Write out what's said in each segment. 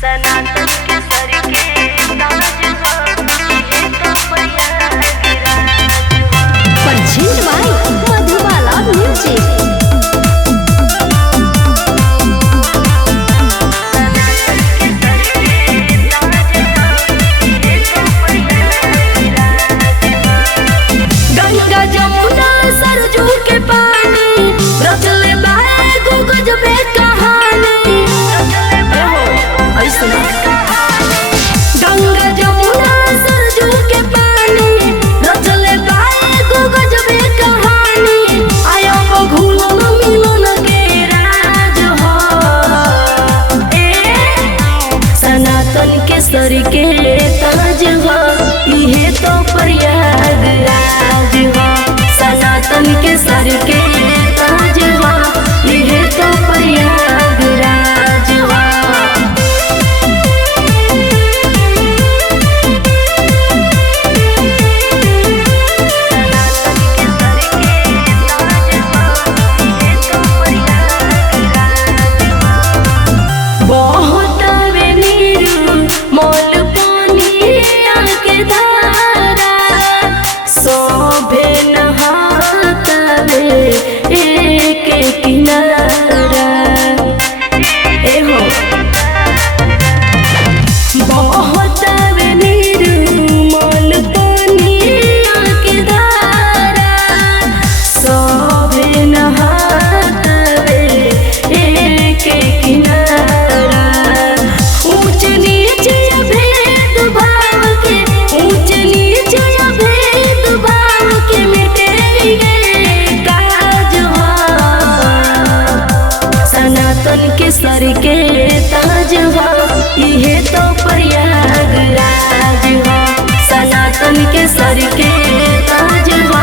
सनातन के सर के ताज हो, ये तो प्रयागराज हो। परछिन भाई मधुबाला म्यूजिक। गंगा जमुना सरजू के पानी रचले बाए गुगज बे कहानी। गंगा जमुना सरजू के पानी रचले बाए गुगज बे कहानी। आयो को घूलन मिलन के राज हो। सनातन के सर के ताज हो, इहे तो प्रयागराज हो। सनातन के सर के ताज हो, इहे तो प्रयागराज हो। बहुत वे नीरू मोल पानिया के धारा, शोभे नहातवे एक किनारा। एहो बहुत वे नीरू मोल पानिया के धारा, शोभे नहातवे एक किनारा। ऊंच नीच भेद भाव के, ऊंच नीच भेद भाव के मिटेंगे काज हो। सनातन के सर के ताज हो, इहे तो प्रयागराज हो। सनातन के सर के ताज हो,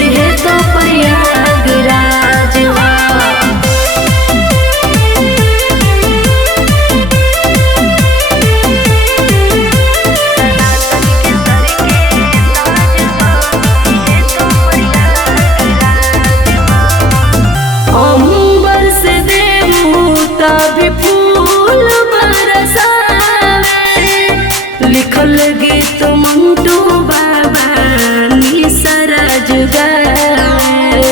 इहे तो प्रयागराज हो। अंबर से देवता भी फूल बरसावे, लिखल गीत मंटू बाबा निसरज गावे।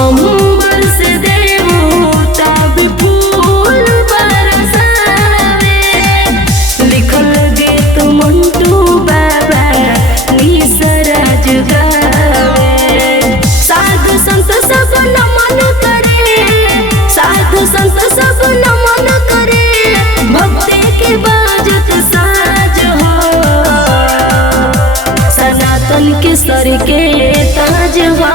अंबर से देवता भी फूल बरसावे, लिखल गीत मंटू बाबा निसरज गावे। साधु संत सब नमन करे, साधु संत सब नमन करे, भक्ति के बाजत साज हो। सनातन के सर के ताज हो,